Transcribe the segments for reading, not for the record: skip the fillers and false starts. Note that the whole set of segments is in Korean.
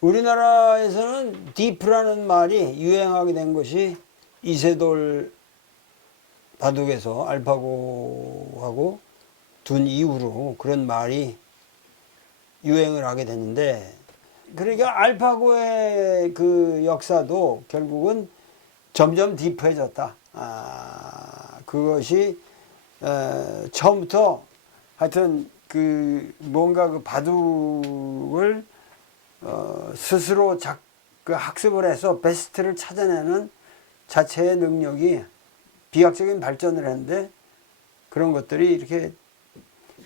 우리나라에서는 딥라는 말이 유행하게 된 것이 이세돌 바둑에서 알파고하고 둔 이후로 그런 말이 유행을 하게 됐는데, 그러니까 알파고의 그 역사도 결국은 점점 딥해졌다. 그것이 처음부터 하여튼 그 뭔가 그 바둑을 스스로 그 학습을 해서 베스트를 찾아내는 자체의 능력이 비약적인 발전을 했는데, 그런 것들이 이렇게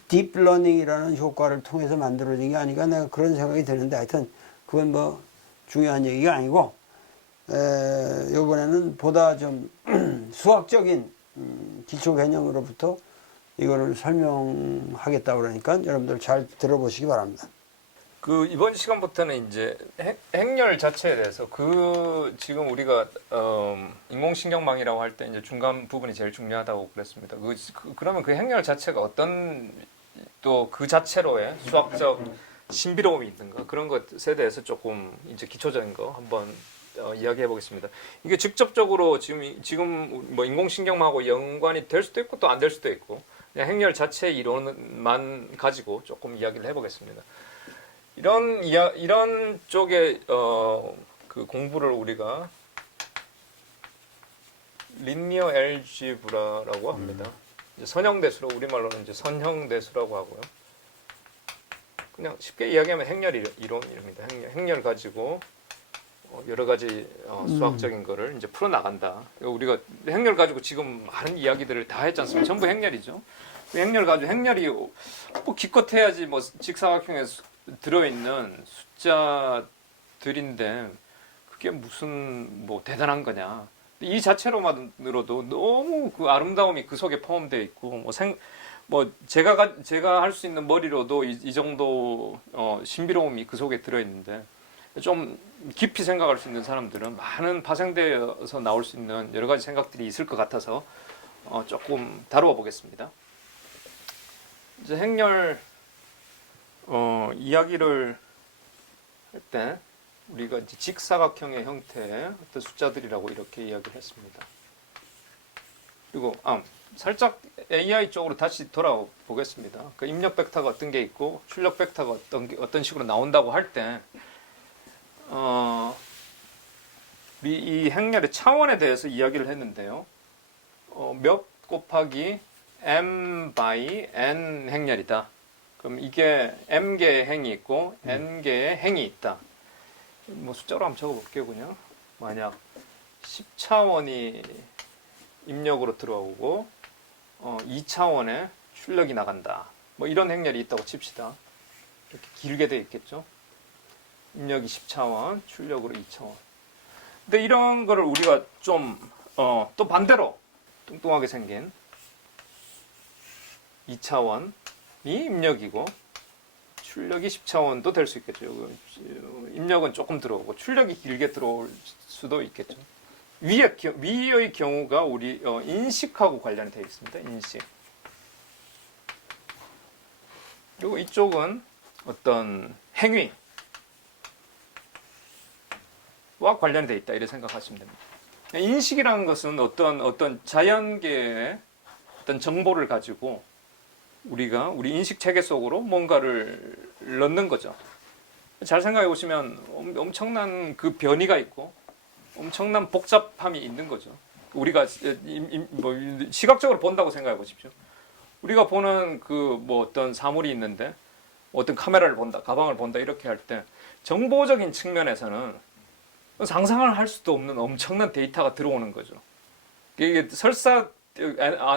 딥러닝이라는 효과를 통해서 만들어진 게 아닌가, 내가 그런 생각이 드는데, 하여튼 그건 뭐 중요한 얘기가 아니고, 이번에는 보다 좀 수학적인 기초 개념으로부터 이거를 설명하겠다 그러니까 여러분들 잘 들어보시기 바랍니다. 그 이번 시간부터는 이제 행렬 자체에 대해서 지금 우리가 인공신경망이라고 할 때 이제 중간 부분이 제일 중요하다고 그랬습니다. 그러면 그 행렬 자체가 어떤 또 그 자체로의 수학적 신비로움이 있는가, 그런 것에 대해서 조금 이제 기초적인 거 한번 이야기해 보겠습니다. 이게 직접적으로 지금 뭐 인공신경망하고 연관이 될 수도 있고 또 안 될 수도 있고, 그냥 행렬 자체의 이론만 가지고 조금 이야기를 해보겠습니다. 이런 쪽의 그 공부를 우리가 리니어 엘지브라라고 합니다. 이제 선형대수로, 우리말로는 이제 선형대수라고 하고요. 그냥 쉽게 이야기하면 행렬 이론입니다. 행렬 가지고 여러 가지 수학적인 거를 이제 풀어 나간다. 우리가 행렬 가지고 지금 많은 이야기들을 다 했지 않습니까? 전부 행렬이죠. 행렬 가지고, 행렬이 뭐 기껏해야지 뭐 직사각형에 들어있는 숫자들인데 그게 무슨 뭐 대단한 거냐. 이 자체로만으로도 너무 그 아름다움이 그 속에 포함되어 있고, 뭐 제가 할 수 있는 머리로도 이 정도 신비로움이 그 속에 들어있는데, 좀 깊이 생각할 수 있는 사람들은 많은 파생되어서 나올 수 있는 여러 가지 생각들이 있을 것 같아서 조금 다루어 보겠습니다. 이제 행렬 이야기를 할 때 우리가 이제 직사각형의 형태의 어떤 숫자들이라고 이렇게 이야기를 했습니다. 그리고 살짝 AI 쪽으로 다시 돌아보겠습니다. 그 입력 벡터가 어떤 게 있고 출력 벡터가 어떤 식으로 나온다고 할 때, 우리 이 행렬의 차원에 대해서 이야기를 했는데요. 몇 곱하기 m by n 행렬이다. 그럼 이게 m개의 행이 있고 n개의 행이 있다. 뭐 숫자로 한번 적어볼게요. 그냥 만약 10차원이 입력으로 들어오고 2차원의 출력이 나간다. 뭐 이런 행렬이 있다고 칩시다. 이렇게 길게 돼 있겠죠. 입력이 10차원, 출력으로 2차원. 근데 이런 거를 우리가 좀 또 반대로 뚱뚱하게 생긴 2차원이 입력이고 출력이 10차원도 될 수 있겠죠. 입력은 조금 들어오고 출력이 길게 들어올 수도 있겠죠. 위의 경우가 우리 인식하고 관련이 되어 있습니다. 인식. 그리고 이쪽은 어떤 행위와 관련이 되어 있다. 이렇게 생각하시면 됩니다. 인식이라는 것은 어떤 자연계의 어떤 정보를 가지고 우리 인식 체계 속으로 뭔가를 넣는 거죠. 잘 생각해 보시면 엄청난 그 변이가 있고 엄청난 복잡함이 있는 거죠. 우리가 뭐 시각적으로 본다고 생각해 보십시오. 우리가 보는 그 뭐 어떤 사물이 있는데 어떤 카메라를 본다, 가방을 본다 이렇게 할 때 정보적인 측면에서는 상상을 할 수도 없는 엄청난 데이터가 들어오는 거죠. 이게 설사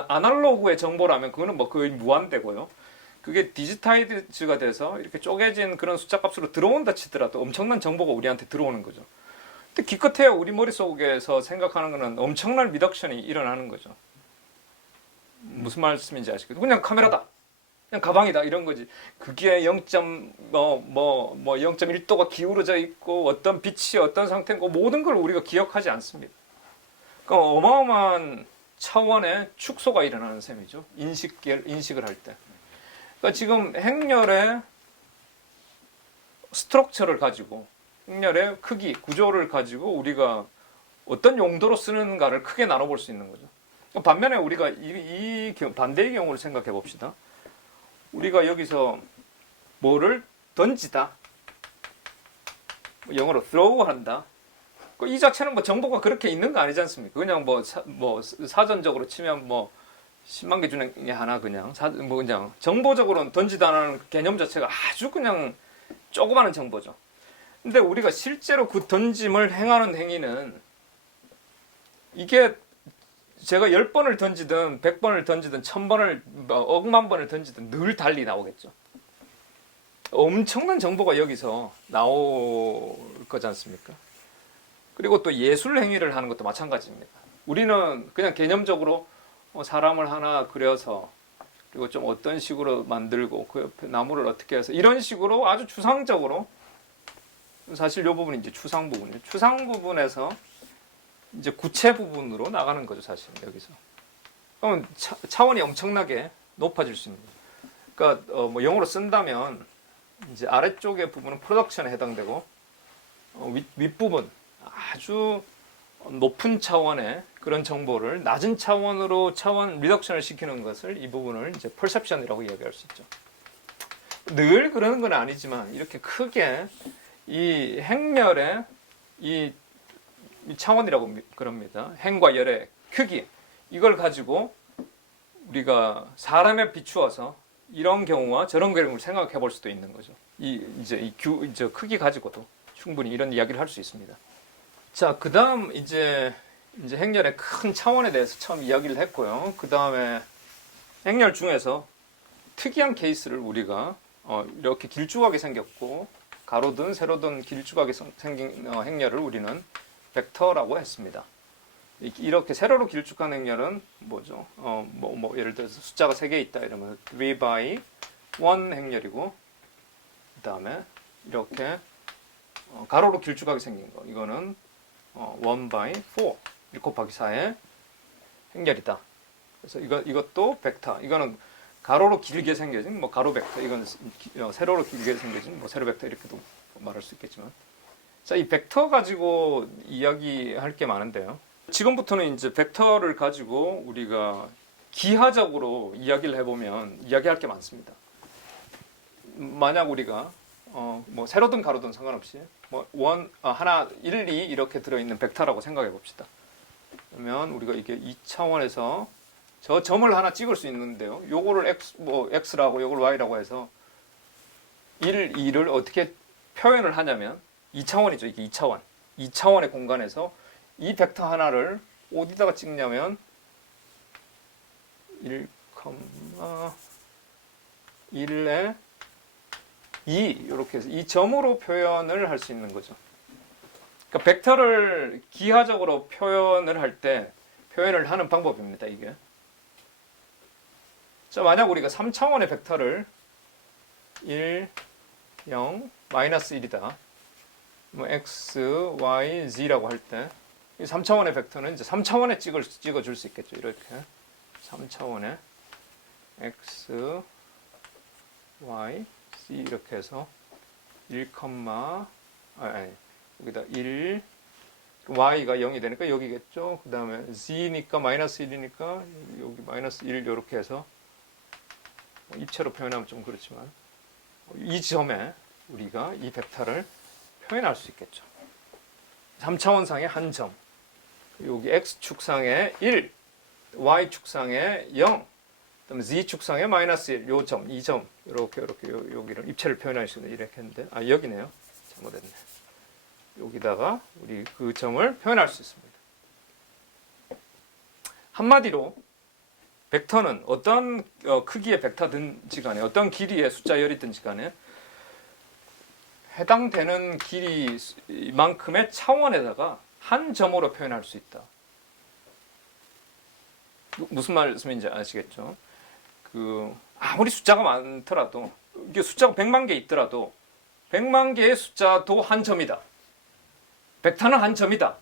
아날로그의 정보라면 그거는 뭐 거의 무한대고요. 그게 디지타이즈가 돼서 이렇게 쪼개진 그런 숫자 값으로 들어온다 치더라도 엄청난 정보가 우리한테 들어오는 거죠. 근데 기껏해야 우리 머릿속에서 생각하는 거는 엄청난 리덕션이 일어나는 거죠. 무슨 말씀인지 아시겠죠? 그냥 카메라다, 그냥 가방이다 이런 거지. 그게 0.1도가 기울어져 있고 어떤 빛이 어떤 상태고 모든 걸 우리가 기억하지 않습니다. 그러니까 어마어마한 차원의 축소가 일어나는 셈이죠. 인식을 할 때. 그러니까 지금 행렬의 스트럭처를 가지고 행렬의 크기, 구조를 가지고 우리가 어떤 용도로 쓰는가를 크게 나눠볼 수 있는 거죠. 반면에 우리가 반대의 경우를 생각해 봅시다. 우리가 여기서 뭐를 던지다, 영어로 throw 한다. 이 자체는 뭐 정보가 그렇게 있는 거 아니지 않습니까? 그냥 뭐 사전적으로 치면 뭐 10만 개 중에 하나 그냥 그냥 정보적으로는 던지다라는 개념 자체가 아주 그냥 조그마한 정보죠. 근데 우리가 실제로 그 던짐을 행하는 행위는 이게 제가 10번을 던지든 100번을 던지든 1000번을 억만 번을 던지든 늘 달리 나오겠죠. 엄청난 정보가 여기서 나올 거지 않습니까? 그리고 또 예술 행위를 하는 것도 마찬가지입니다. 우리는 그냥 개념적으로 사람을 하나 그려서 그리고 좀 어떤 식으로 만들고 그 옆에 나무를 어떻게 해서 이런 식으로 아주 추상적으로, 사실 이 부분이 이제 추상 부분이에요. 추상 부분에서 이제 구체 부분으로 나가는 거죠, 사실 여기서. 그러면 차원이 엄청나게 높아질 수 있는 거죠. 그러니까 뭐 영어로 쓴다면 이제 아래쪽의 부분은 프로덕션에 해당되고 윗부분 아주 높은 차원의 그런 정보를 낮은 차원으로 차원 리덕션을 시키는 것을 이 부분을 이제 퍼셉션이라고 이야기할 수 있죠. 늘 그러는 건 아니지만 이렇게 크게 이 행렬의 이 차원이라고 그럽니다. 행과 열의 크기, 이걸 가지고 우리가 사람에 비추어서 이런 경우와 저런 경우를 생각해 볼 수도 있는 거죠. 이제 크기 가지고도 충분히 이런 이야기를 할 수 있습니다. 자, 그 다음 이제 행렬의 큰 차원에 대해서 처음 이야기를 했고요. 그 다음에 행렬 중에서 특이한 케이스를 우리가 이렇게 길쭉하게 생겼고 가로든 세로든 길쭉하게 생긴 행렬을 우리는 벡터라고 했습니다. 이렇게 세로로 길쭉한 행렬은 뭐죠? 예를 들어서 숫자가 3개 있다 이러면 3 by 1 행렬이고, 그 다음에 이렇게 가로로 길쭉하게 생긴 거, 이거는 1 by 4, 1 곱하기 4의 행렬이다. 그래서 이것도 벡터, 이거는 가로로 길게 생겨진 뭐 가로 벡터, 이건 세로로 길게 생겨진 뭐 세로 벡터, 이렇게도 말할 수 있겠지만, 자, 이 벡터 가지고 이야기할 게 많은데요. 지금부터는 이제 벡터를 가지고 우리가 기하적으로 이야기를 해보면 이야기할 게 많습니다. 만약 우리가 뭐 세로든 가로든 상관없이 뭐 하나, 1, 2 이렇게 들어있는 벡터라고 생각해 봅시다. 그러면 우리가 이게 2차원에서 저 점을 하나 찍을 수 있는데요. 요거를 x라고 요걸 y라고 해서 1, 2를 어떻게 표현을 하냐면 2차원이죠. 이게 2차원. 2차원의 공간에서 이 벡터 하나를 어디다가 찍냐면 1,1에 2 이렇게 해서 이 점으로 표현을 할 수 있는 거죠. 그러니까 벡터를 기하적으로 표현을 할 때 표현을 하는 방법입니다. 이게. 자, 만약 우리가 3차원의 벡터를 1, 0, 마이너스 1이다. 뭐 x, y, z라고 할 때 이 3차원의 벡터는 이제 3차원에 찍어줄 수 있겠죠. 이렇게 3차원의 x, y, z 이렇게 해서 1, 여기다 1, y가 0이 되니까 여기겠죠. 그 다음에 z니까 마이너스 1이니까 여기 마이너스 1 이렇게 해서 입체로 표현하면 좀 그렇지만 이 점에 우리가 이 벡터를 표현할 수 있겠죠. 3차원상의 한 점, 여기 x축상의 1, y축상의 0, 그다음에 z축상의 마이너스 1, 요 점, 이 점, 이렇게 여기를 입체를 표현할 수 있는 이렇게 했는데, 여기네요. 잘못했네. 여기다가 우리 그 점을 표현할 수 있습니다. 한마디로 벡터는 어떤 크기의 벡터든지 간에 어떤 길이의 숫자 열이든지 간에 해당되는 길이만큼의 차원에다가 한 점으로 표현할 수 있다. 무슨 말씀인지 아시겠죠? 아무리 숫자가 많더라도, 이게 숫자가 100만 개 있더라도 100만 개의 숫자도 한 점이다. 벡터는 한 점이다.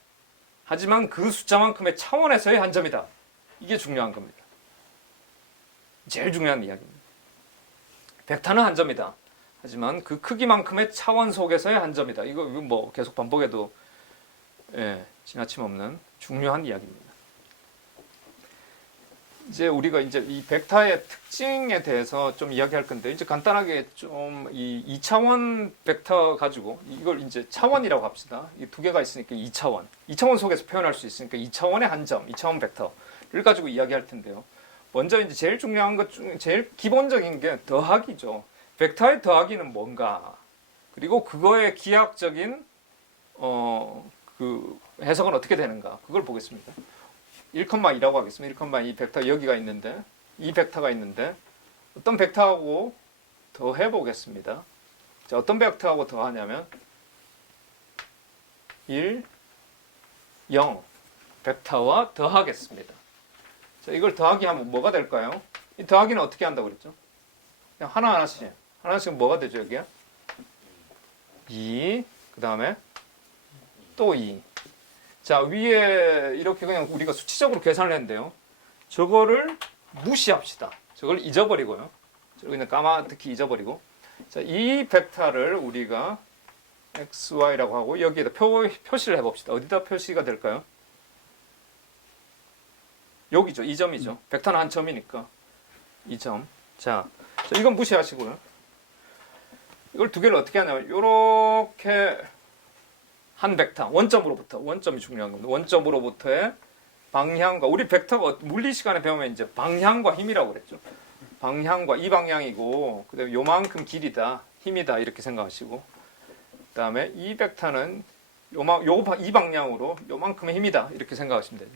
하지만 그 숫자만큼의 차원에서의 한 점이다. 이게 중요한 겁니다. 제일 중요한 이야기입니다. 벡터는 한 점이다. 하지만 그 크기만큼의 차원 속에서의 한 점이다. 이거 뭐 계속 반복해도 지나침 없는 중요한 이야기입니다. 이제 우리가 이제 이 벡터의 특징에 대해서 좀 이야기할 건데, 이제 간단하게 좀 이 2차원 벡터 가지고 이걸 이제 차원이라고 합시다. 이 두 개가 있으니까 2차원. 2차원 속에서 표현할 수 있으니까 2차원의 한 점, 2차원 벡터를 가지고 이야기할 텐데요. 먼저 이제 제일 중요한 것 중 제일 기본적인 게 더하기죠. 벡터의 더하기는 뭔가? 그리고 그거의 기하학적인 그 해석은 어떻게 되는가? 그걸 보겠습니다. 1,2라고 하겠습니다. 1,2 벡터 여기가 있는데, 이 벡터가 있는데 어떤 벡터하고 더해 보겠습니다. 자, 어떤 벡터하고 더하냐면 1, 0 벡터와 더하겠습니다. 자, 이걸 더하기 하면 뭐가 될까요? 이 더하기는 어떻게 한다고 그랬죠? 그냥 하나하나씩 뭐가 되죠, 여기야? 2, 그 다음에 또 2. 자, 위에 이렇게 그냥 우리가 수치적으로 계산을 했는데요. 저거를 무시합시다. 저걸 잊어버리고요. 저걸 그냥 까마득히 잊어버리고. 자, 이 벡터를 우리가 xy라고 하고 여기에다 표시를 해봅시다. 어디다 표시가 될까요? 여기죠. 이 점이죠. 벡터는 한 점이니까. 이 점. 자, 이건 무시하시고요. 이걸 두 개를 어떻게 하냐면 요렇게 한 벡터, 원점으로부터, 원점이 중요한 겁니다. 원점으로부터의 방향과, 우리 벡터가 물리 시간에 배우면 이제 방향과 힘이라고 그랬죠. 방향과 이 방향이고, 그 다음에 요만큼 길이다, 힘이다, 이렇게 생각하시고, 그 다음에 이 벡터는 이 방향으로 요만큼의 힘이다, 이렇게 생각하시면 되죠.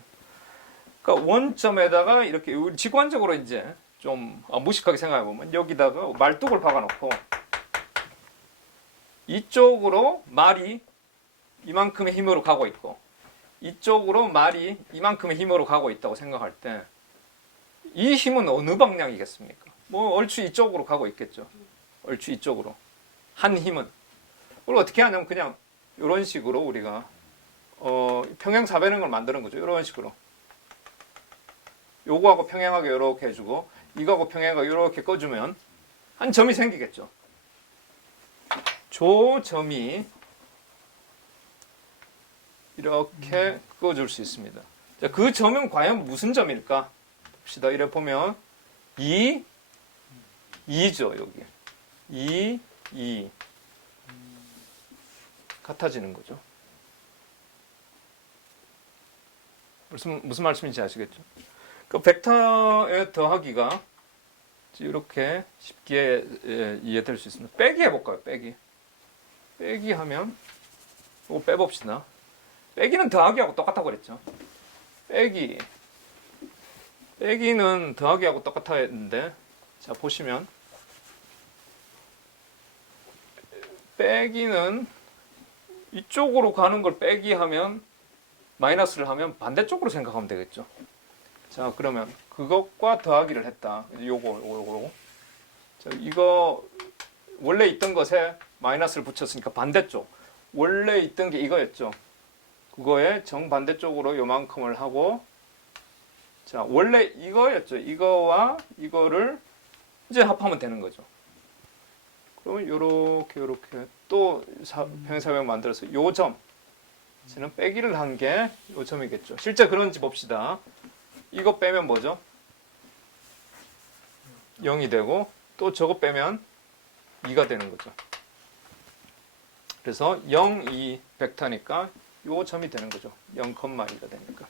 그러니까 원점에다가 이렇게 직관적으로 이제 좀 무식하게 생각해보면 여기다가 말뚝을 박아놓고 이쪽으로 말이 이만큼의 힘으로 가고 있고 이쪽으로 말이 이만큼의 힘으로 가고 있다고 생각할 때 이 힘은 어느 방향이겠습니까? 뭐 얼추 이쪽으로 가고 있겠죠. 얼추 이쪽으로. 한 힘은. 그걸 어떻게 하냐면 그냥 이런 식으로 우리가 평행사변형을 만드는 거죠. 이런 식으로. 요거하고 평행하게 이렇게 해주고 이거하고 평행하게 이렇게 꺼주면 한 점이 생기겠죠. 저 점이 이렇게 그어줄 수 있습니다. 자, 그 점은 과연 무슨 점일까? 봅시다. 이래 보면 2죠. 여기 2 같아지는 거죠. 무슨 말씀인지 아시겠죠? 그 벡터의 더하기가 이렇게 쉽게 이해될 수 있습니다. 빼기 해볼까요? 빼기 하면 이거 빼봅시다. 빼기는 더하기하고 똑같다고 그랬죠. 빼기는 더하기하고 똑같아 했는데, 자, 보시면 빼기는 이쪽으로 가는 걸 빼기 하면 마이너스를 하면 반대쪽으로 생각하면 되겠죠. 자, 그러면 그것과 더하기를 했다. 요거. 자, 이거 원래 있던 것에 마이너스를 붙였으니까 반대쪽. 원래 있던 게 이거였죠. 그거에 정반대쪽으로 요만큼을 하고, 자, 원래 이거였죠. 이거와 이거를 이제 합하면 되는 거죠. 그러면 요렇게 또 평행사변 만들어서 요 점. 저는 빼기를 한 게 요 점이겠죠. 실제 그런지 봅시다. 이거 빼면 뭐죠? 0이 되고, 또 저거 빼면 2가 되는 거죠. 그래서 0, 2 벡터니까 요 점이 되는 거죠. 0,2가 되니까.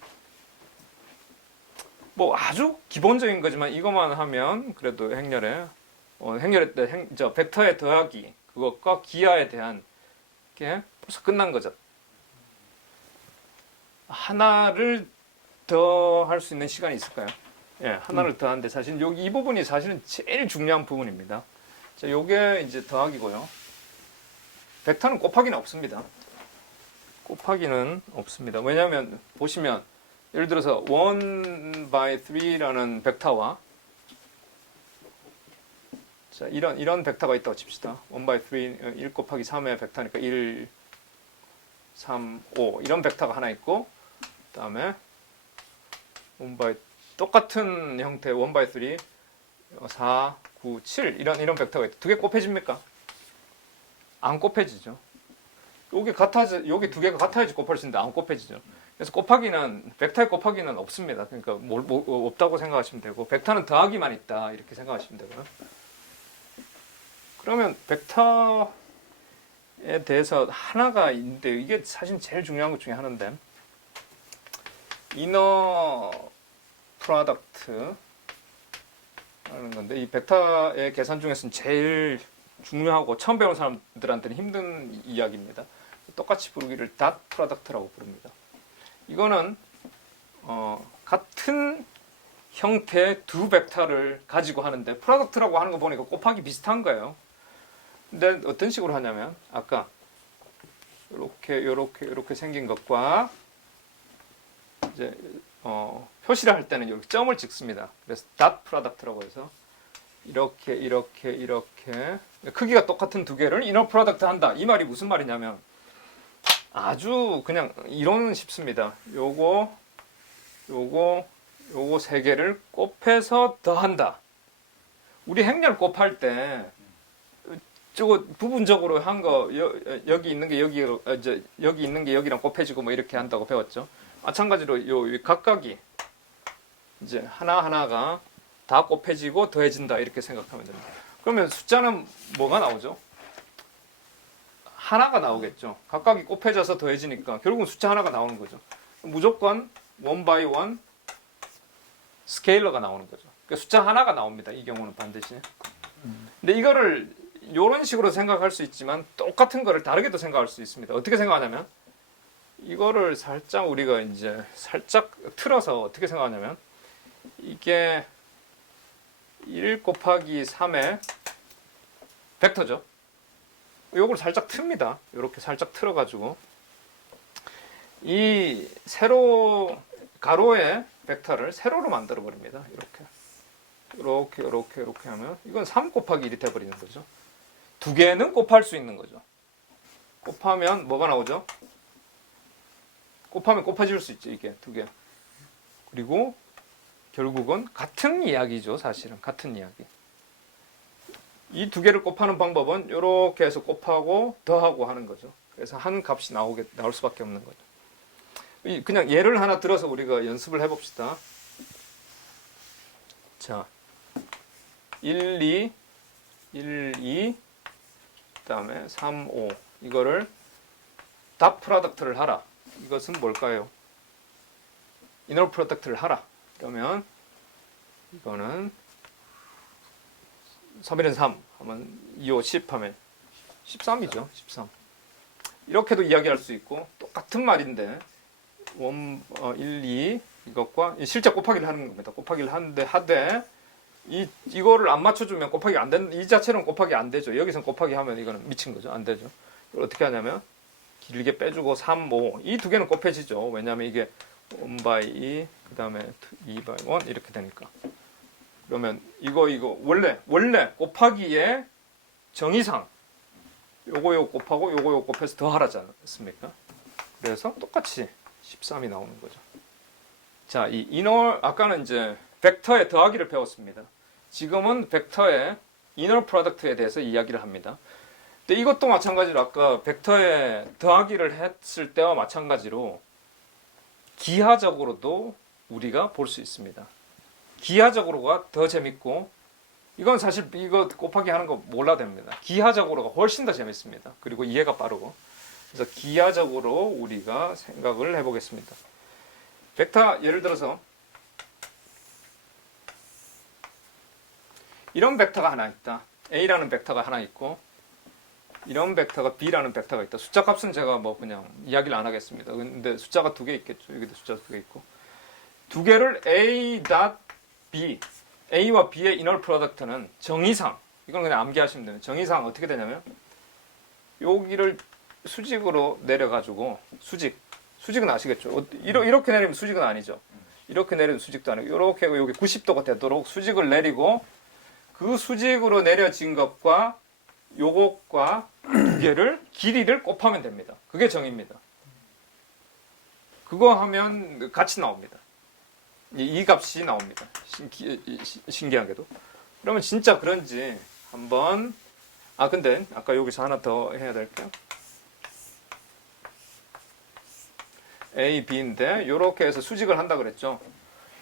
뭐 아주 기본적인 거지만 이것만 하면 그래도 행렬에 저 벡터의 더하기 그것과 기하에 대한 게 벌써 끝난 거죠. 하나를 더 할 수 있는 시간이 있을까요? 예, 하나를 더 하는데 사실 여기 이 부분이 사실은 제일 중요한 부분입니다. 자, 요게 이제 더하기고요. 벡터는 곱하기는 없습니다. 곱하기는 없습니다. 왜냐하면 보시면 예를 들어서 1 by 3라는 벡터와 자, 이런 벡터가 있다고 칩시다. 1 by 3, 1 곱하기 3의 벡터니까 1, 3, 5 이런 벡터가 하나 있고 그 다음에 1 by 똑같은 형태의 1 by 3, 4, 9, 7 이런 벡터가 있다. 두 개 곱해집니까? 안 곱해지죠. 여기 두 개가 같아야지 곱할 수 있는데 안 곱해지죠. 그래서 곱하기는 벡터의 곱하기는 없습니다. 그러니까 없다고 생각하시면 되고 벡터는 더하기만 있다 이렇게 생각하시면 되고요. 그러면 벡터에 대해서 하나가 있는데 이게 사실 제일 중요한 것 중에 하나인데 이너 프로덕트 하는 건데 이 벡터의 계산 중에서는 제일 중요하고 처음 배우는 사람들한테는 힘든 이야기입니다. 똑같이 부르기를 닷 프로덕트라고 부릅니다. 이거는 같은 형태의 두 벡터를 가지고 하는데 프로덕트라고 하는 거 보니까 곱하기 비슷한 거예요. 근데 어떤 식으로 하냐면 아까 이렇게 생긴 것과 이제 표시를 할 때는 여기 점을 찍습니다. 그래서 닷 프로덕트라고 해서 이렇게 크기가 똑같은 두 개를 이너 프로덕트 한다. 이 말이 무슨 말이냐면 아주 그냥 이론은 쉽습니다. 요거 세 개를 곱해서 더한다. 우리 행렬 곱할 때 저거 부분적으로 한 거 여기 있는 게 여기 있는 게 여기랑 곱해지고 뭐 이렇게 한다고 배웠죠. 마찬가지로 요 각각이 이제 하나하나가 다 곱해지고 더해진다 이렇게 생각하면 됩니다. 그러면 숫자는 뭐가 나오죠? 하나가 나오겠죠. 각각이 곱해져서 더해지니까 결국은 숫자 하나가 나오는 거죠. 무조건 원 바이 원 스케일러가 나오는 거죠. 그러니까 숫자 하나가 나옵니다. 이 경우는 반드시. 근데 이거를 이런 식으로 생각할 수 있지만 똑같은 거를 다르게도 생각할 수 있습니다. 어떻게 생각하냐면 이거를 살짝 우리가 이제 살짝 틀어서 어떻게 생각하냐면 이게 1 곱하기 3의 벡터죠. 요걸 살짝 틉니다. 이렇게 살짝 틀어가지고 이 세로 가로의 벡터를 세로로 만들어 버립니다. 이렇게 하면 이건 3 곱하기 1이 돼버리는 거죠. 두 개는 곱할 수 있는 거죠. 곱하면 뭐가 나오죠? 곱하면 곱해질 수 있죠. 이게 두 개. 그리고 결국은 같은 이야기죠. 사실은 같은 이야기. 이 두 개를 곱하는 방법은 이렇게 해서 곱하고 더하고 하는 거죠. 그래서 한 값이 나올 수밖에 없는 거죠. 그냥 예를 하나 들어서 우리가 연습을 해봅시다. 자, 1, 2, 그 다음에 3, 5 이거를 닷 프로덕트를 하라. 이것은 뭘까요? 이너 프로덕트를 하라. 그러면 이거는 3, 1은 3 하면 2, 5, 10 하면 13이죠. 13. 이렇게도 이야기할 수 있고 똑같은 말인데 1, 2 이것과 실제 곱하기를 하는 겁니다. 곱하기를 하되 이거를 안 맞춰주면 곱하기 안 되는 이 자체는 곱하기 안 되죠. 여기서 곱하기 하면 이거는 미친 거죠. 안 되죠. 이걸 어떻게 하냐면 길게 빼주고 3, 5 이 두 개는 곱해지죠. 왜냐하면 이게 1 by 2 그 다음에 2 by 1 이렇게 되니까. 그러면 이거 원래 곱하기의 정의상 요거 곱하고 요거 곱해서 더하라지 않습니까? 그래서 똑같이 13이 나오는 거죠. 자, 이 이너 아까는 이제 벡터의 더하기를 배웠습니다. 지금은 벡터의 이너 프로덕트에 대해서 이야기를 합니다. 근데 이것도 마찬가지로 아까 벡터의 더하기를 했을 때와 마찬가지로 기하적으로도 우리가 볼 수 있습니다. 기하적으로가 더 재밌고 이건 사실 이거 곱하기 하는 거 몰라도 됩니다. 기하적으로가 훨씬 더 재밌습니다. 그리고 이해가 빠르고 그래서 기하적으로 우리가 생각을 해보겠습니다. 벡터 예를 들어서 이런 벡터가 하나 있다. A라는 벡터가 하나 있고 이런 벡터가 B라는 벡터가 있다. 숫자 값은 제가 뭐 그냥 이야기를 안 하겠습니다. 근데 숫자가 두 개 있겠죠. 여기도 숫자 두 개 있고 두 개를 A, B A와 B의 이너 프로덕트는 정의상 이건 그냥 암기하시면 돼요. 정의상 어떻게 되냐면 여기를 수직으로 내려가지고 수직은 아시겠죠? 이렇게 내리면 수직은 아니죠. 이렇게 내리면 수직도 아니고 이렇게 여기 90도가 되도록 수직을 내리고 그 수직으로 내려진 것과 요것과 두 개를 길이를 곱하면 됩니다. 그게 정의입니다. 그거 하면 같이 나옵니다. 이 값이 나옵니다. 신기하게도. 그러면 진짜 그런지 한번 근데 아까 여기서 하나 더 해야 될게요. A, B인데 이렇게 해서 수직을 한다 그랬죠.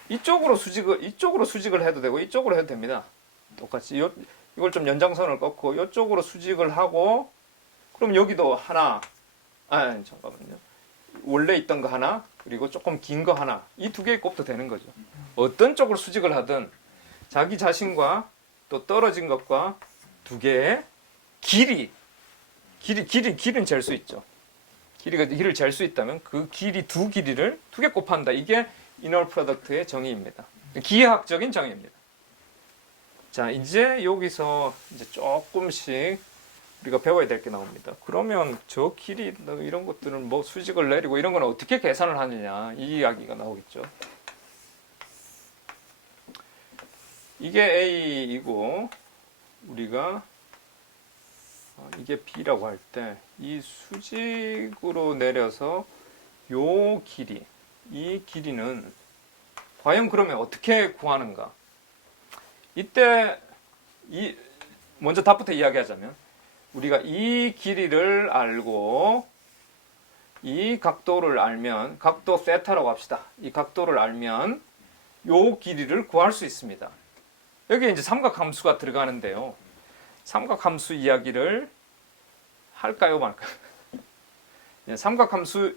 이쪽으로 수직을 해도 되고 이쪽으로 해도 됩니다. 똑같이 이걸 좀 연장선을 꺾고 이쪽으로 수직을 하고 그럼 여기도 하나 잠깐만요. 원래 있던 거 하나 그리고 조금 긴 거 하나 이 두 개의 곱도 되는 거죠. 어떤 쪽으로 수직을 하든 자기 자신과 또 떨어진 것과 두 개의 길은 잴 수 있죠. 길을 잴 수 있다면 그 두 길이를 두 개 곱한다. 이게 이너 프로덕트의 정의입니다. 기하학적인 정의입니다. 자, 이제 여기서 이제 조금씩 우리가 배워야 될 게 나옵니다. 그러면 저 길이 이런 것들은 뭐 수직을 내리고 이런 건 어떻게 계산을 하느냐 이 이야기가 나오겠죠. 이게 A이고 우리가 이게 B라고 할 때 이 수직으로 내려서 요 길이 이 길이는 과연 그러면 어떻게 구하는가? 이때 먼저 답부터 이야기하자면 우리가 이 길이를 알고 이 각도를 알면 각도 세타라고 합시다. 이 각도를 알면 요 길이를 구할 수 있습니다. 여기에 이제 삼각함수가 들어가는데요. 삼각함수 이야기를 할까요, 말까요? 삼각함수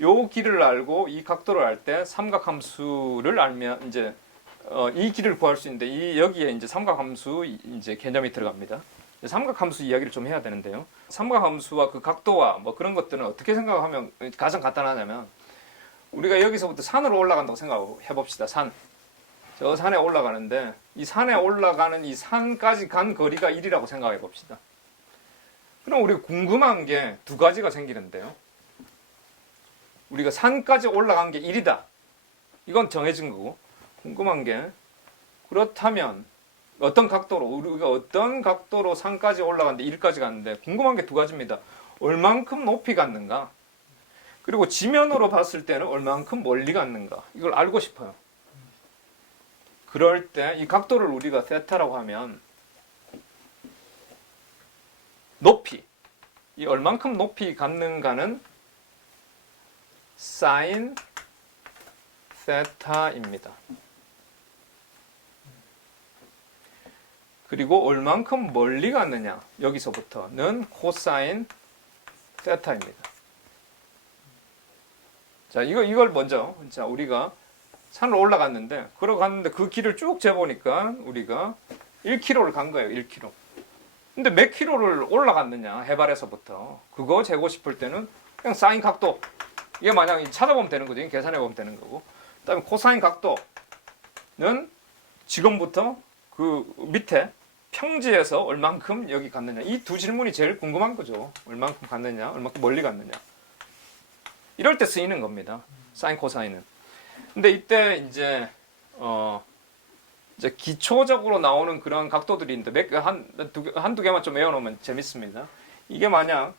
요 길이를 알고 이 각도를 알 때 삼각함수를 알면 이제 이 길이를 구할 수 있는데 여기에 이제 삼각함수 이제 개념이 들어갑니다. 삼각함수 이야기를 좀 해야 되는데요. 삼각함수와 그 각도와 뭐 그런 것들은 어떻게 생각하면 가장 간단하냐면 우리가 여기서부터 산으로 올라간다고 생각해 봅시다. 저 산에 올라가는데 이 산에 올라가는 이 산까지 간 거리가 1이라고 생각해 봅시다. 그럼 우리가 궁금한 게 두 가지가 생기는데요. 우리가 산까지 올라간 게 1이다. 이건 정해진 거고 궁금한 게 그렇다면 우리가 어떤 각도로 산까지 올라갔는데 1까지 갔는데 궁금한 게 두 가지입니다. 얼만큼 높이 갔는가? 그리고 지면으로 봤을 때는 얼만큼 멀리 갔는가? 이걸 알고 싶어요. 그럴 때 이 각도를 우리가 세타라고 하면 이 얼만큼 높이 갔는가는 사인 세타입니다. 그리고 얼만큼 멀리 갔느냐 여기서부터는 코사인 세타입니다. 자, 이걸 먼저 우리가 산을 올라갔는데 그 길을 쭉 재보니까 우리가 1km를 간 거예요. 1km. 근데 몇 킬로를 올라갔느냐 해발에서부터 그거 재고 싶을 때는 그냥 사인 각도 이게 만약 찾아보면 되는 거죠. 계산해 보면 되는 거고. 그다음에 코사인 각도는 지금부터 그 밑에 평지에서 얼만큼 여기 갔느냐 이 두 질문이 제일 궁금한 거죠. 얼만큼 갔느냐, 얼만큼 멀리 갔느냐. 이럴 때 쓰이는 겁니다. 사인 코사인은. 근데 이때 이제 기초적으로 나오는 그런 각도들이 있는데 한두 개만 좀 외워놓으면 재밌습니다. 이게 만약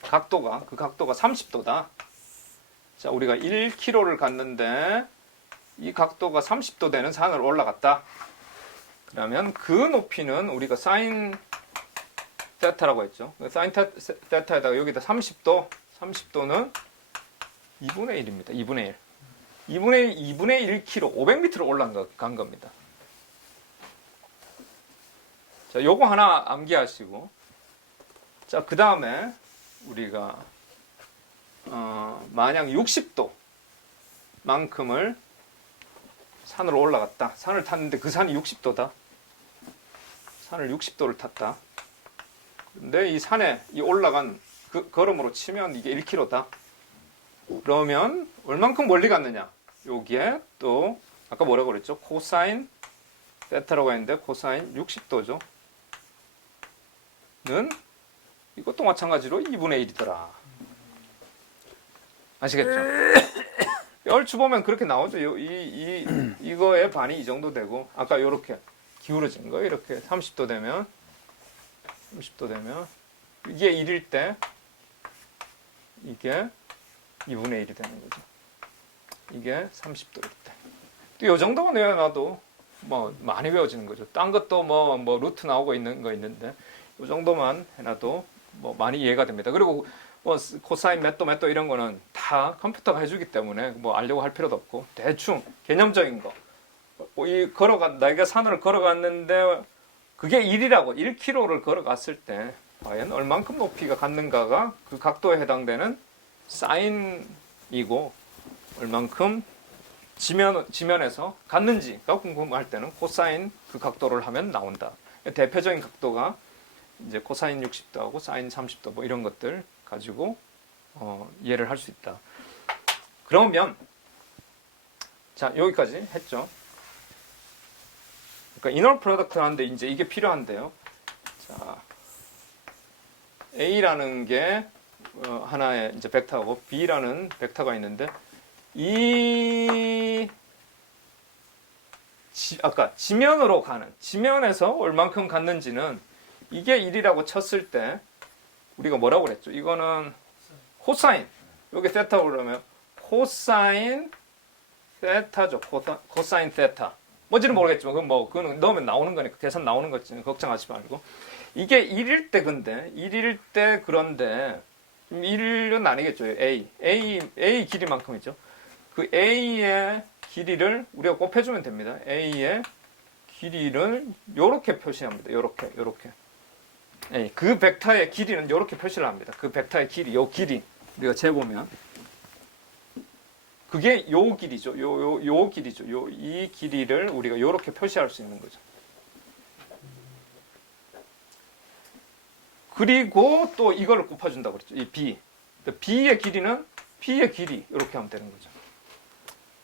그 각도가 30도다. 자, 우리가 1km를 갔는데 이 각도가 30도 되는 산을 올라갔다. 그러면 그 높이는 우리가 사인 세타라고 했죠. 사인 세타에다가 여기다 30도는 2분의 1입니다. 2분의 1. 2분의 1km, 500m를 올라간 겁니다. 자, 요거 하나 암기하시고. 자, 그 다음에 우리가, 만약 60도만큼을 산으로 올라갔다. 산을 탔는데 그 산이 60도다. 산을 60도를 탔다. 근데 이 산에 올라간 그 걸음으로 치면 이게 1km다. 그러면 얼만큼 멀리 갔느냐? 여기에 또 아까 뭐라고 그랬죠? 코사인 세타라고 했는데 코사인 60도죠. 는 이것도 마찬가지로 2분의 1이더라. 아시겠죠? 얼추 보면 그렇게 나오죠. 이거의 반이 이 정도 되고 아까 이렇게 기울어진 거 이렇게 30도 되면 이게 1일 때 이게 2분의 1이 되는 거죠. 이게 30도일 때. 또 이 정도만 외워놔도 뭐 많이 외워지는 거죠. 딴 것도 뭐 루트 나오고 있는 거 있는데 이 정도만 해놔도 뭐 많이 이해가 됩니다. 그리고 뭐 코사인 맷도 이런 거는 다 컴퓨터가 해주기 때문에 뭐 알려고 할 필요도 없고 대충 개념적인 거. 내가 산을 걸어갔는데 그게 1km를 걸어갔을 때 과연 얼만큼 높이가 갔는가가 그 각도에 해당되는 사인이고 얼만큼 지면에서 갔는지가 궁금할 때는 코사인 그 각도를 하면 나온다. 대표적인 각도가 이제 코사인 60도하고 사인 30도 뭐 이런 것들 가지고 이해를 할 수 있다. 그러면 자 여기까지 했죠. 그러니까 이너 프로덕트 하는데 이제 이게 필요한데요. 자 A라는 게 하나의 이제 벡터고 B라는 벡터가 있는데 아까 지면으로 가는 지면에서 얼만큼 갔는지는 이게 1이라고 쳤을 때 우리가 뭐라고 그랬죠? 이거는 코사인 여기 세타고 그러면 코사인 세타죠. 코사인 세타 뭔지는 모르겠지만 그거는 넣으면 나오는 거니까 계산 나오는 거지 걱정하지 말고 이게 1일 때 그런데 1은 아니겠죠. A 길이만큼이죠. 그 A의 길이를 우리가 곱해주면 됩니다. A의 길이를 이렇게 표시합니다. 이렇게. 그 벡터의 길이는 이렇게 표시를 합니다. 그 벡터의 길이, 요 길이 우리가 재보면 그게 요 길이죠. 요 길이죠. 이 길이를 우리가 이렇게 표시할 수 있는 거죠. 그리고 또 이거를 곱해준다고 그랬죠. 이 B. B의 길이는 B의 길이 이렇게 하면 되는 거죠.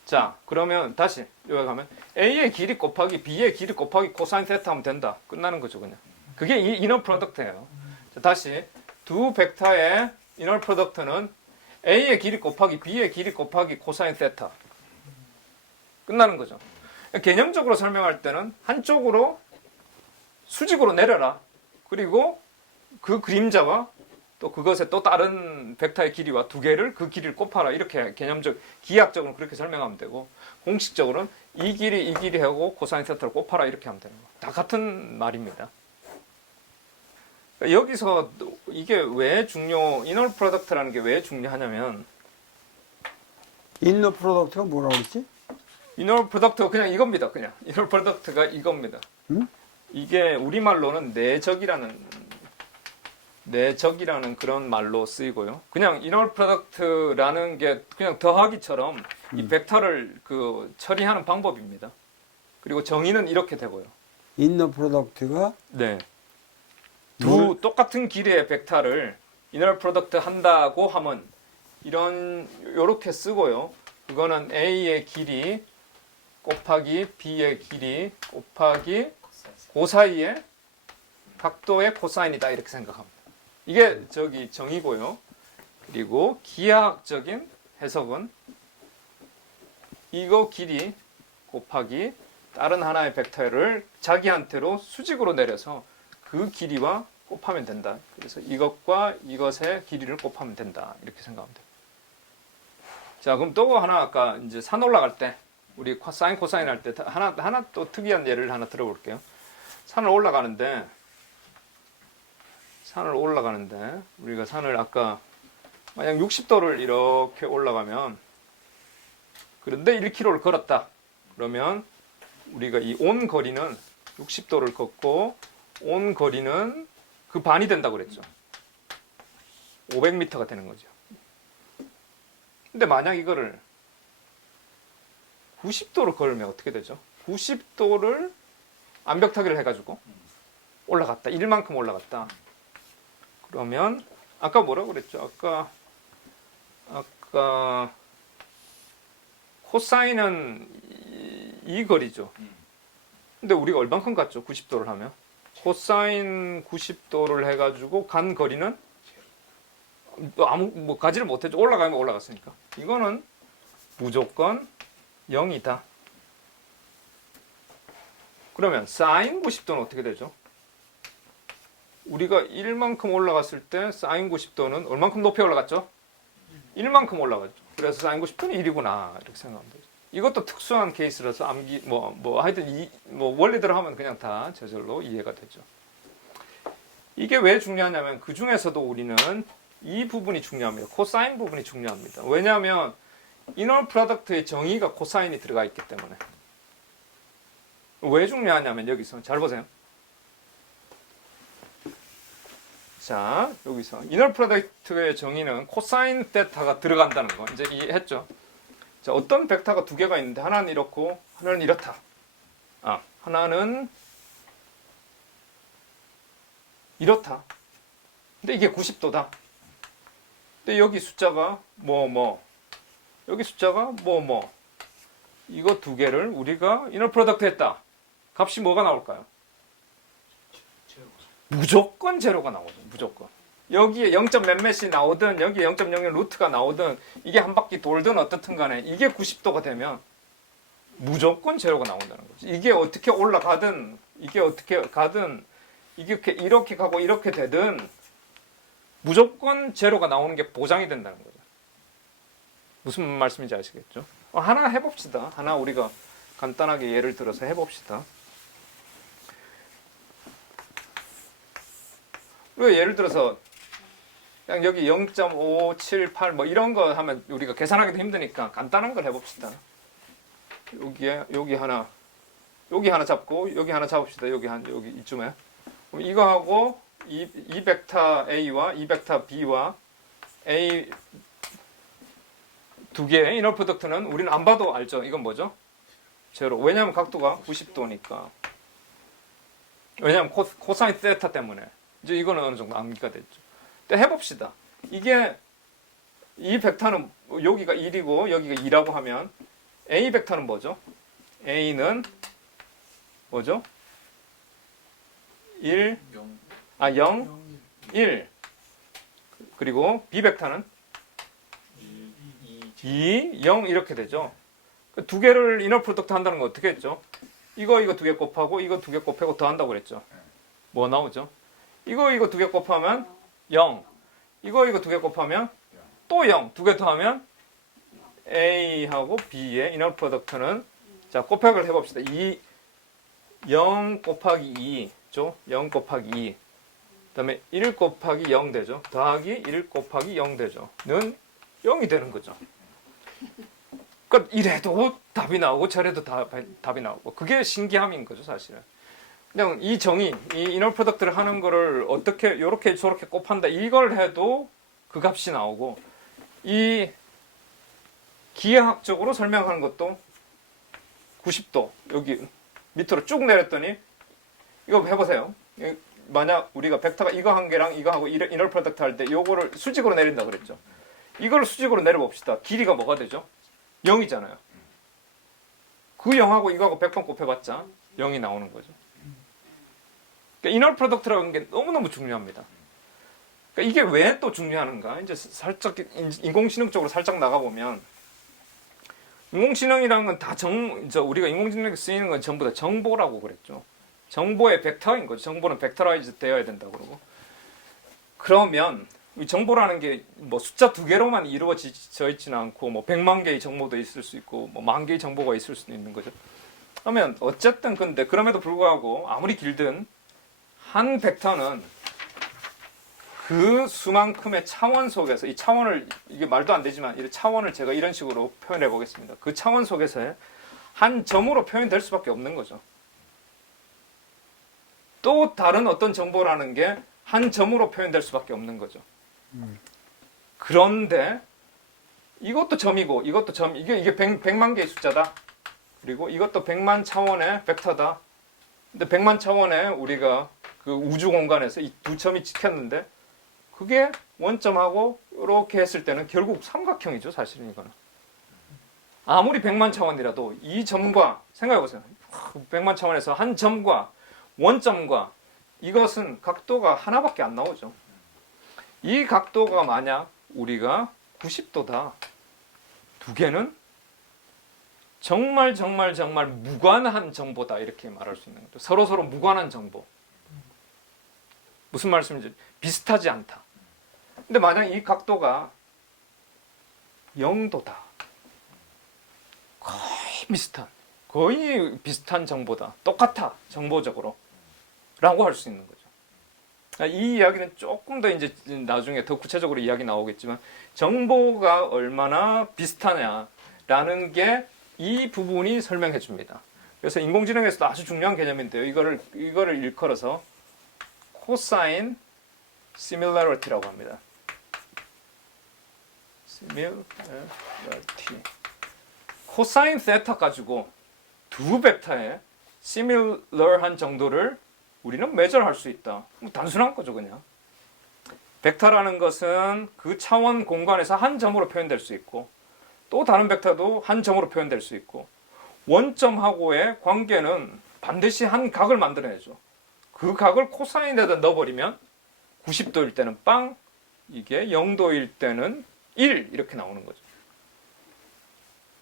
자, 그러면 다시 여기 가면 A의 길이 곱하기 B의 길이 곱하기 코사인 세타 하면 된다. 끝나는 거죠, 그냥. 그게 이 이너 프로덕트예요. 자, 다시 두 벡터의 이너 프로덕트는 A의 길이 곱하기 B의 길이 곱하기 코사인 세타. 끝나는 거죠. 개념적으로 설명할 때는 한쪽으로 수직으로 내려라. 그리고 그 그림자와 또 그것의 또 다른 벡터의 길이와 두 개를 그 길이를 곱하라. 이렇게 기하학적으로 그렇게 설명하면 되고 공식적으로는 이 길이 하고 코사인 세타를 곱하라. 이렇게 하면 되는 거. 다 같은 말입니다. 여기서 이게 왜 이너 프로덕트라는 게 왜 중요하냐면 인너 프로덕트가 뭐라고 그랬지? 이너 프로덕트가 그냥 이겁니다. 그냥 이너 프로덕트가 이겁니다. 응? 이게 우리말로는 내적이라는 그런 말로 쓰이고요. 그냥 이너 프로덕트라는 게 그냥 더하기처럼 이 벡터를 처리하는 방법입니다. 그리고 정의는 이렇게 되고요. 인너 프로덕트가 네. 똑같은 길이의 벡터를 이너 프로덕트 한다고 하면 요렇게 쓰고요. 그거는 A의 길이 곱하기 B의 길이 곱하기 그 사이의 각도의 코사인이다. 이렇게 생각합니다. 이게 정의고요. 그리고 기하학적인 해석은 이거 길이 곱하기 다른 하나의 벡터를 자기한테로 수직으로 내려서 그 길이와 곱하면 된다. 그래서 이것과 이것의 길이를 곱하면 된다. 이렇게 생각하면 됩니다. 자, 그럼 또 하나 아까 이제 산 올라갈 때 우리 사인 코사인 할 때 하나 또 특이한 예를 하나 들어볼게요. 산을 올라가는데 우리가 산을 아까 만약 60도를 이렇게 올라가면 그런데 1km를 걸었다. 그러면 우리가 이 온 거리는 60도를 걷고 온 거리는 그 반이 된다고 그랬죠. 500m가 되는 거죠. 근데 만약 이거를 90도로 걸으면 어떻게 되죠? 90도를 암벽타기를 해가지고 올라갔다. 1만큼 올라갔다. 그러면 아까 뭐라고 그랬죠? 아까 코사인은 이 거리죠. 근데 우리가 얼만큼 갔죠? 90도를 하면 코사인 90도를 해가지고 간 거리는 가지를 못했죠. 올라가면 올라갔으니까. 이거는 무조건 0이다. 그러면 사인 90도는 어떻게 되죠? 우리가 1만큼 올라갔을 때 사인 90도는 얼만큼 높이 올라갔죠? 1만큼 올라갔죠. 그래서 사인 90도는 1이구나 이렇게 생각하면 되죠. 이것도 특수한 케이스라서 암기 뭐 하여튼 뭐 원리대로 하면 그냥 다 저절로 이해가 되죠. 이게 왜 중요하냐면 그 중에서도 우리는 이 부분이 중요합니다. 코사인 부분이 중요합니다. 왜냐하면 이너 프로덕트의 정의가 코사인이 들어가 있기 때문에. 왜 중요하냐면 여기서 잘 보세요. 자, 여기서 이너 프로덕트의 정의는 코사인 데이터가 들어간다는 거 이제 이해했죠? 자, 어떤 벡터가 두 개가 있는데 하나는 이렇고 하나는 이렇다. 하나는 이렇다. 근데 이게 90도다. 근데 여기 숫자가 여기 숫자가 이거 두 개를 우리가 이너 프로덕트 했다. 값이 뭐가 나올까요? 무조건 제로가 나오죠. 무조건. 여기에 0. 몇몇이 나오든 여기에 0.01 루트가 나오든 이게 한 바퀴 돌든 어떻든 간에 이게 90도가 되면 무조건 제로가 나온다는 거죠. 이게 어떻게 올라가든 이게 어떻게 가든 이게 이렇게 가고 이렇게 되든 무조건 제로가 나오는 게 보장이 된다는 거죠. 무슨 말씀인지 아시겠죠? 하나 해봅시다. 하나 우리가 간단하게 예를 들어서 해봅시다. 예를 들어서 그냥 여기 0.578 뭐 이런 거 하면 우리가 계산하기도 힘드니까 간단한 걸 해봅시다. 여기 하나 잡고 여기 하나 잡읍시다. 여기 이쯤에. 그럼 이거하고 이 벡터 A와 이 벡터 B와 A 두 개의 이너 프로덕트는 우리는 안 봐도 알죠. 이건 뭐죠? 제로. 왜냐하면 각도가 90도니까. 왜냐하면 코사인 세타 때문에. 이제 이거는 어느 정도 암기가 됐죠. 근데 해봅시다. 이게 이 벡터는 여기가 1이고 여기가 2라고 하면 A 벡터는 뭐죠? A는 뭐죠? 1, 0, 1. 그리고 B 벡터는 2, 0 이렇게 되죠. 두 개를 이너 프로덕트 한다는 건 어떻게 했죠? 이거 두 개 곱하고 이거 두 개 곱하고 더 한다고 그랬죠. 뭐 나오죠? 이거 두 개 곱하면 0. 이거 두 개 곱하면 또 0. 두 개 더하면 A하고 B의 이너 프로덕트는 자, 곱하기를 해봅시다. 0 곱하기 2죠. 0 곱하기 2. 그 다음에 1 곱하기 0 되죠. 더하기 1 곱하기 0 되죠. 는 0이 되는 거죠. 그러니까 이래도 답이 나오고 저래도 답이 나오고 그게 신기함인 거죠, 사실은. 그냥 이 정의, 이 이너 프로덕트를 하는 거를 어떻게 이렇게 저렇게 곱한다 이걸 해도 그 값이 나오고 이 기하학적으로 설명하는 것도 90도 여기 밑으로 쭉 내렸더니 이거 해보세요. 만약 우리가 벡터가 이거 한 개랑 이거 하고 이너 프로덕트 할 때 요거를 수직으로 내린다 그랬죠. 이걸 수직으로 내려봅시다. 길이가 뭐가 되죠? 0이잖아요. 그 0하고 이거하고 100번 곱해봤자 0이 나오는 거죠. 그러니까 이너 프로덕트라는 게 너무너무 중요합니다. 그러니까 이게 왜 또 중요한가? 이제 살짝 인공지능 쪽으로 살짝 나가보면 인공지능이라는 건 다 우리가 인공지능에 쓰이는 건 전부 다 정보라고 그랬죠. 정보의 벡터인 거죠. 정보는 벡터라이즈 되어야 된다고 그러고. 그러면 이 정보라는 게 뭐 숫자 두 개로만 이루어져 있지는 않고 뭐 100만 개의 정보도 있을 수 있고 뭐 10,000 개의 정보가 있을 수도 있는 거죠. 그러면 어쨌든 근데 그럼에도 불구하고 아무리 길든 한 벡터는 그 수만큼의 차원 속에서 이 차원을 이게 말도 안 되지만 이 차원을 제가 이런 식으로 표현해 보겠습니다. 그 차원 속에서의 한 점으로 표현될 수밖에 없는 거죠. 또 다른 어떤 정보라는 게 한 점으로 표현될 수밖에 없는 거죠. 그런데 이것도 점이고 이것도 점 이게 100만 개의 숫자다. 그리고 이것도 100만 차원의 벡터다. 근데 100만 차원의 우리가 그 우주 공간에서 이 두 점이 찍혔는데 그게 원점하고 이렇게 했을 때는 결국 삼각형이죠, 사실은 이거는. 아무리 100만 차원이라도 이 점과 생각해 보세요. 100만 차원에서 한 점과 원점과 이것은 각도가 하나밖에 안 나오죠. 이 각도가 만약 우리가 90도다. 두 개는 정말 무관한 정보다 이렇게 말할 수 있는 거죠. 서로 무관한 정보. 무슨 말씀인지 비슷하지 않다. 근데 만약 이 각도가 0도다. 거의 비슷한 정보다. 똑같아, 정보적으로. 라고 할 수 있는 거죠. 이 이야기는 조금 더 이제 나중에 더 구체적으로 이야기 나오겠지만, 정보가 얼마나 비슷하냐라는 게 이 부분이 설명해 줍니다. 그래서 인공지능에서도 아주 중요한 개념인데요. 이거를 일컬어서 코사인 시밀러리티라고 합니다. 시밀러리티. 코사인 세타 가지고 두 벡터의 시밀러한 정도를 우리는 메저할 수 있다. 단순한 거죠, 그냥. 벡터라는 것은 그 차원 공간에서 한 점으로 표현될 수 있고, 또 다른 벡터도 한 점으로 표현될 수 있고, 원점하고의 관계는 반드시 한 각을 만들어내죠. 그 각을 코사인에다 넣어버리면 90도일 때는 빵, 이게 0도일 때는 1 이렇게 나오는 거죠.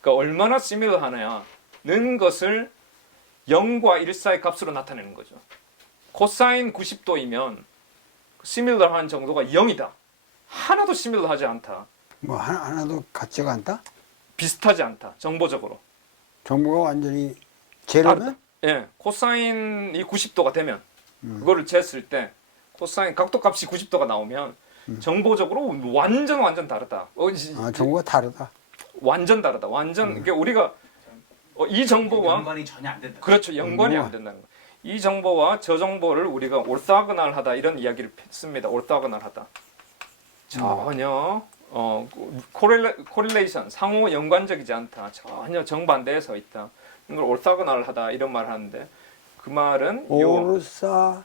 그러니까 얼마나 시밀러하냐는 것을 0과 1 사이 값으로 나타내는 거죠. 코사인 90도이면 시밀러한 정도가 0이다. 하나도 시밀러하지 않다. 뭐 하나도 같지가 않다? 비슷하지 않다. 정보적으로. 정보가 완전히 제로면? 예, 코사인이 90도가 되면 그거를 jes을 때 코사인 각도값이 90도가 나오면 정보적으로 완전 다르다. 정보가 다르다. 완전 다르다. 그러니까 우리가 이 정보와 연관이 전혀 안 된다. 그렇죠. 연관이 안 된다는 거. 이 정보와 저 정보를 우리가 orthogonal하다 이런 이야기를 씁니다. orthogonal하다. 전혀 correlation 상호 연관적이지 않다. 전혀 정반대에 서 있다. 이걸 orthogonal하다 이런 말을 하는데 그 말은 orthogonal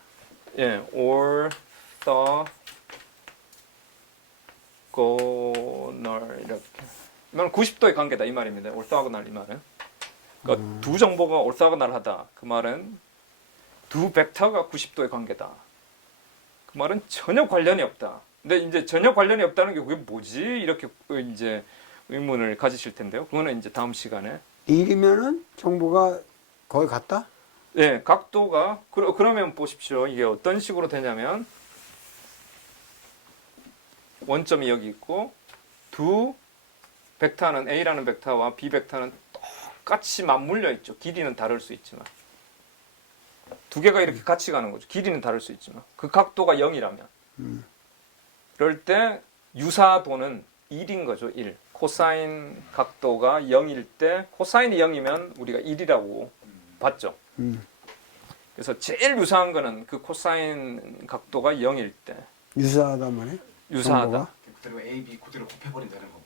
이렇게. 이 말은 90도의 관계다 이 말입니다. orthogonal 이 말은. 그러니까 두 정보가 orthogonal하다. 그 말은 두 벡터가 90도의 관계다. 그 말은 전혀 관련이 없다. 근데 이제 전혀 관련이 없다는 게 그게 뭐지? 이렇게 이제 의문을 가지실 텐데요. 그거는 이제 다음 시간에. 1이면은 정보가 거의 같다? 예, 각도가 그러면 보십시오. 이게 어떤 식으로 되냐면 원점이 여기 있고 두 벡터는 A라는 벡터와 B 벡터는 똑같이 맞물려 있죠. 길이는 다를 수 있지만 두 개가 이렇게 같이 가는 거죠. 길이는 다를 수 있지만 그 각도가 0이라면 그럴 때 유사도는 1인 거죠. 1. 코사인 각도가 0일 때 코사인이 0이면 우리가 1이라고 봤죠. 그래서 제일 유사한 거는 그 코사인 각도가 0일 때 유사하단 말이에요? 유사하다. 정보가? 그대로 A, B 그대로 곱해버린다는 거고.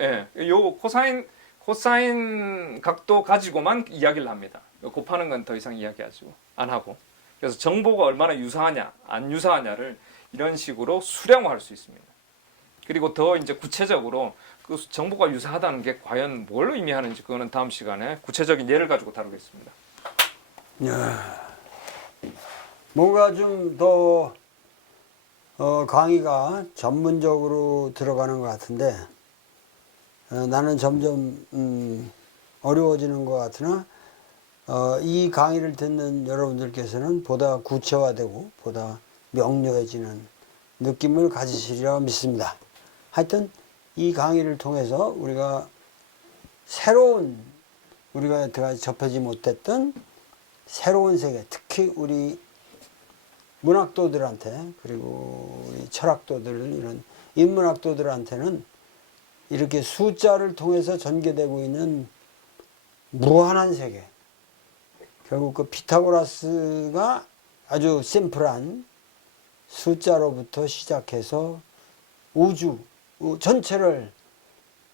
예, 요 코사인 각도 가지고만 이야기를 합니다. 곱하는 건 더 이상 이야기하지 안 하고. 그래서 정보가 얼마나 유사하냐, 안 유사하냐를 이런 식으로 수량화할 수 있습니다. 그리고 더 이제 구체적으로 그 정보가 유사하다는 게 과연 뭘 의미하는지 그거는 다음 시간에 구체적인 예를 가지고 다루겠습니다. 야, 뭔가 좀 더 강의가 전문적으로 들어가는 것 같은데 나는 점점 어려워지는 것 같으나 이 강의를 듣는 여러분들께서는 보다 구체화되고 보다 명료해지는 느낌을 가지시리라 믿습니다. 하여튼 이 강의를 통해서 우리가 새로운 우리가 여태까지 접하지 못했던 새로운 세계, 특히 우리 문학도들한테 그리고 우리 철학도들 이런 인문학도들한테는 이렇게 숫자를 통해서 전개되고 있는 무한한 세계, 결국 그 피타고라스가 아주 심플한 숫자로부터 시작해서 우주 전체를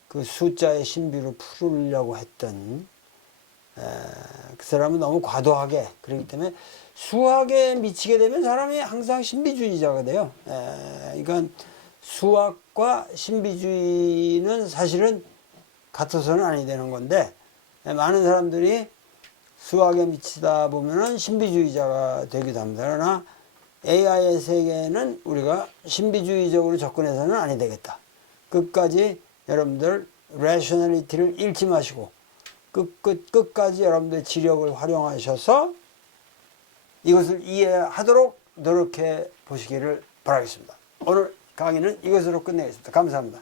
그 숫자의 신비로 풀으려고 했던 그 사람은 너무 과도하게 그렇기 때문에 수학에 미치게 되면 사람이 항상 신비주의자가 돼요. 그러니까 수학과 신비주의는 사실은 같아서는 아니 되는 건데 많은 사람들이 수학에 미치다 보면은 신비주의자가 되기도 합니다. 그러나 AI의 세계는 우리가 신비주의적으로 접근해서는 아니 되겠다. 끝까지 여러분들 rationality를 잃지 마시고 끝까지 여러분들 지력을 활용하셔서 이것을 이해하도록 노력해 보시기를 바라겠습니다. 오늘 강의는 이것으로 끝내겠습니다. 감사합니다.